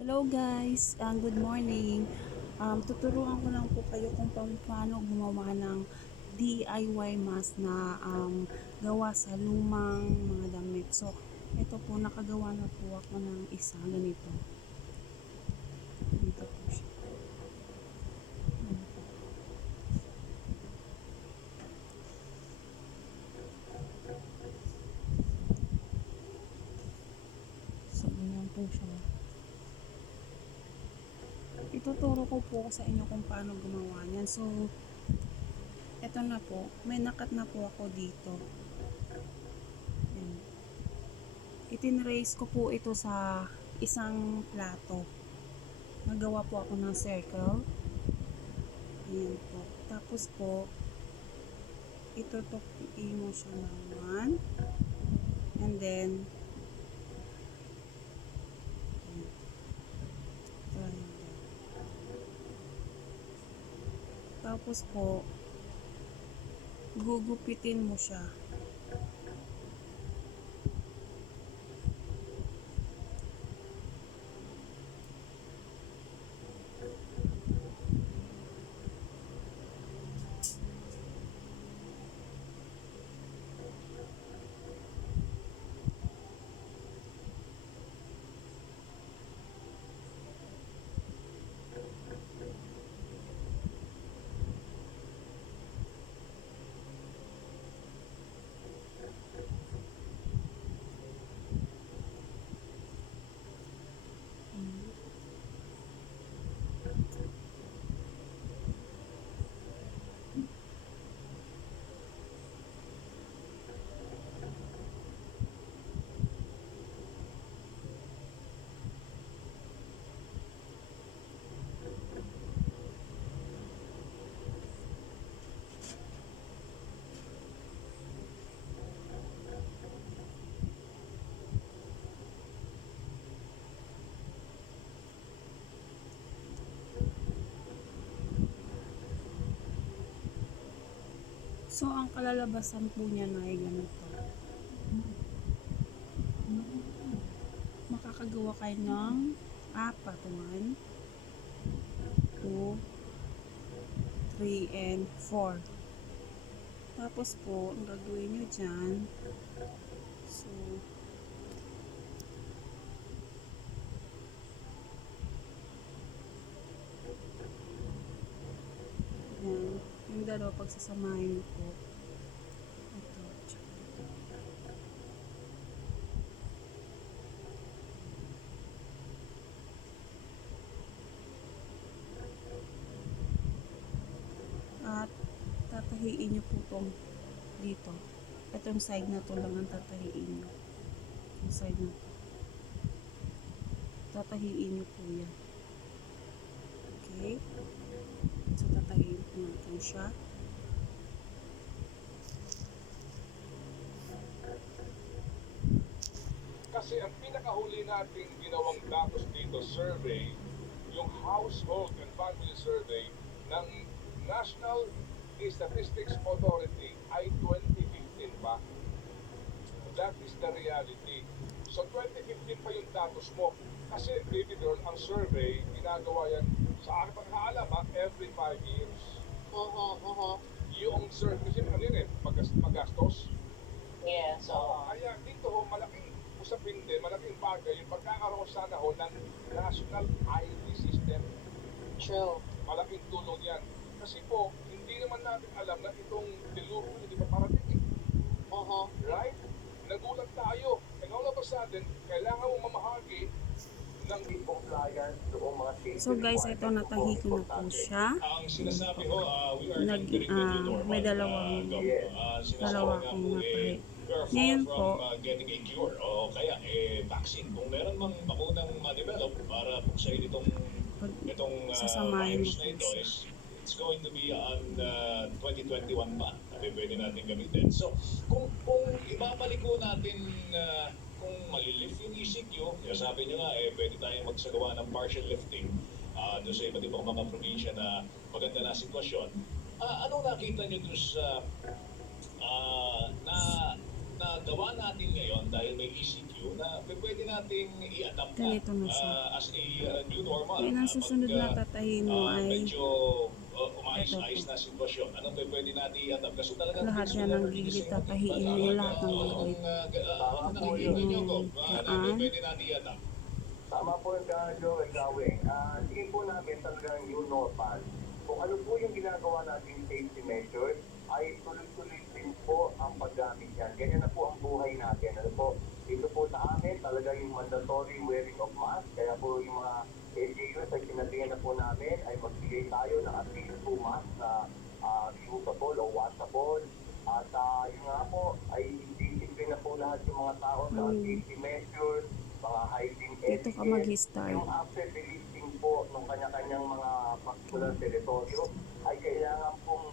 Hello guys, good morning. Tuturuan ko lang po kayo kung paano gumawa ng DIY mask na gawa sa lumang mga damit. So, ito po, nakagawa na po ako ng isa ganito. Dito po siya. So, ganyan po siya. Ituturo ko po sa inyo kung paano gumawa niyan. So, ito na po. May nakat na po ako dito. Ayan. Itinrace ko po ito sa isang plato. Nagawa po ako ng circle. Ayan po. Tapos po, itutupiin mo siya ng 1. And then, triangle. Tapos po, gugupitin mo siya. So, ang kalalabasan po niya na ay ganito. Makakagawa kayo ng 4. 1, 2, 3, and 4. Tapos po, ang gagawin nyo dyan, so, yan, yung dalawa pagsasamahin nyo po. Ito, tsaka ito. At tatahiin nyo po itong dito. Itong side na to lang ang tatahiin nyo. Yung side na to. Tatahiin nyo po yan. Okay? So, tatahiin po natin siya. Kasi ang pinakahuli nating ginawang datos dito, survey, yung Household and Family Survey ng National Statistics Authority ay 2015 pa. That is the reality. So 2015 pa yung datos mo. Kasi, baby girl, ang survey, ginagawa yan sa aking pagkaalam, every 5 years. Yung survey, kasi ano yun magastos. Yeah, so Kaya dito malaking usapin din, malaking bagay yung pagkakaroon sana ng National ID System. true. Malaking tulong yan. Kasi po, hindi naman natin alam na itong diluro hindi pa parating. Right? Nagulat tayo. And all of a sudden, kailangan mo mamahagi ng compliance doong mga safety. So guys, ito natahi ko na po siya. Ang sinasabi ko, we are Nag, may dalawang akong natahi. Ngayon po, getting a cure o kaya vaccine. Kung meron mang bakunang ma-develop para buksayin itong sasamahin virus mo na po ito siya. it's going to be on 2021 pa na pwede natin gamitin. So, kung ibabalik ko natin kung malilift yung ECQ, sabi nyo nga, pwede tayong magsagawa ng partial lifting doon sa iba't ibang mga probinsya na maganda na sitwasyon. Anong nakita nyo doon sa na na gawa natin ngayon dahil may ECQ na pwede nating i-adapt na Ganito na siya. as a new normal. Ngayon, ang susunod na tatahin mo ay medyo umayos-ayos ito po. na sitwasyon. Ano to pwede natin i-adapt? Kasi talagang Lahat things yan will ng never be the gilid, same. tatahiin mo Diba? lahat ng gilid. Nakikita niyo ko. Daan. Pwede natin i-adapt. Tama po yung Joe and Gawing. Tingin po namin talagang new normal. Kung ano po yung ginagawa nating safety measures, ay tuloy-tuloy din po ang paggamit yan. Ganyan na po ang buhay natin. Ano po, dito po sa amin, talaga yung mandatory wearing of mask. Kaya po yung mga LGUs ay sinabihan na po namin ay magbigay tayo ng at least 2 mask na reusable o washable. At yun nga po, ay discipline na po lahat yung mga tao sa safety measures, mga hygiene Dito ka etiquette. mag-start. Yung after delisting po ng kanya-kanyang mga particular teritoryo ay kailangan pong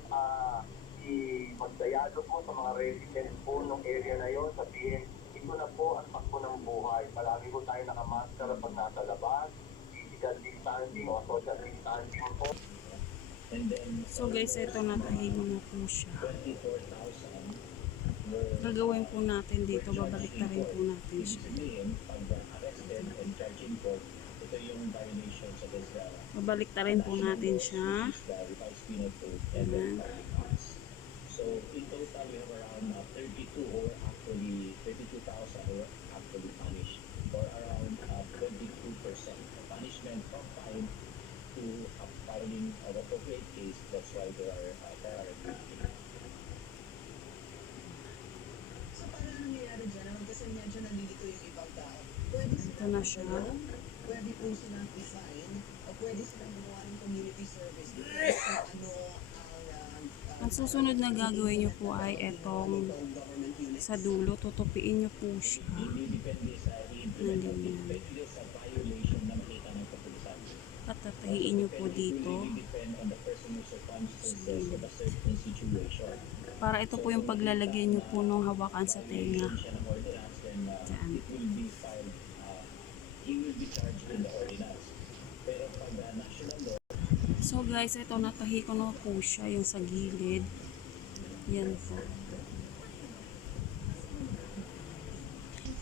magsayado po sa mga residents po ng area na yon. Sabihin, ito na po ang takbo ng buhay. Palagi po tayo nakamaskara pag nasa labas, physical distancing o social distancing po. So guys, ito natahin mo na po siya. Gagawin po natin dito, babalik na rin po natin siya. Babalik na rin po natin siya. Ayan. So in total we have around 32 or actually 32,000 who are actually punished or around 22%. Punishment from fine to filing of appropriate case. That's why there are priority. So, paano nangyayari dyan? Kasi medyo nandito yung ibang tao. Pwede Ito silang na siya. magtulong, pwede po silang i-sign, o pwede silang gumawa ng community service. Kung ano Ang susunod na gagawin nyo po ay etong government unit. sa dulo, tutupiin nyo po siya. Depende sa Ganyan. depende sa violation na makita ng kapulisan. At tatahiin nyo po dito. Depend on the personal circumstances of a certain situation. Para ito po yung paglalagyan nyo po nung hawakan sa tenga. Siya ng ordinance, then Diyan. it will be filed, he will be charged with the ordinance. Pero pag national law, So guys, ito natahi ko na po siya, yung sa gilid. Yan po.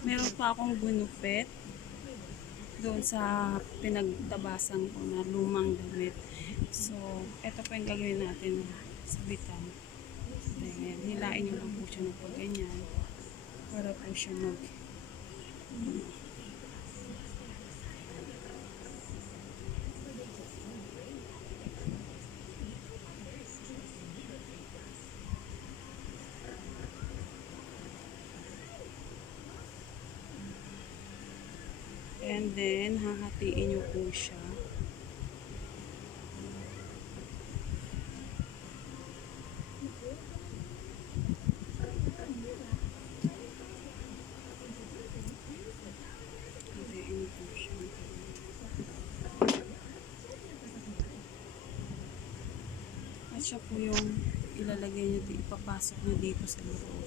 Meron pa akong gunupit doon sa pinagtabasan ko na lumang damit. So, ito pa yung gagawin natin na sabitan. Ayan, hilain nyo lang po siya ng pagganyan para po siya mag and then hahatiin nyo po siya. Hahatiin nyo po siya. At siya po yung ilalagay nyo, ipapasok nyo dito sa loob.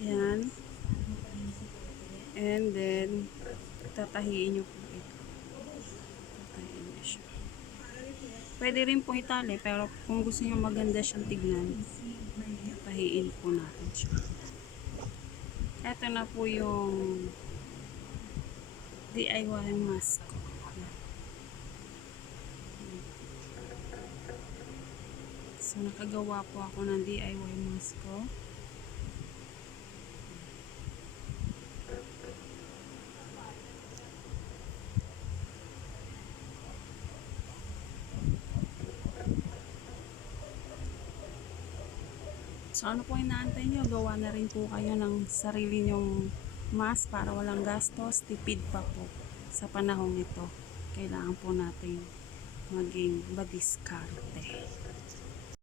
Yan. And then, tatahiin nyo po ito. Tatahiin nyo siya. Pwede rin po itali, pero kung gusto nyo maganda siyang tignan, tatahiin po natin siya. Ito na po yung DIY mask ko. So, nakagawa po ako ng DIY mask ko. So, ano po inaantay nyo? Gawa na rin po kayo ng sarili nyong mask para walang gastos, tipid pa po sa panahong ito. Kailangan po natin maging madiskarte.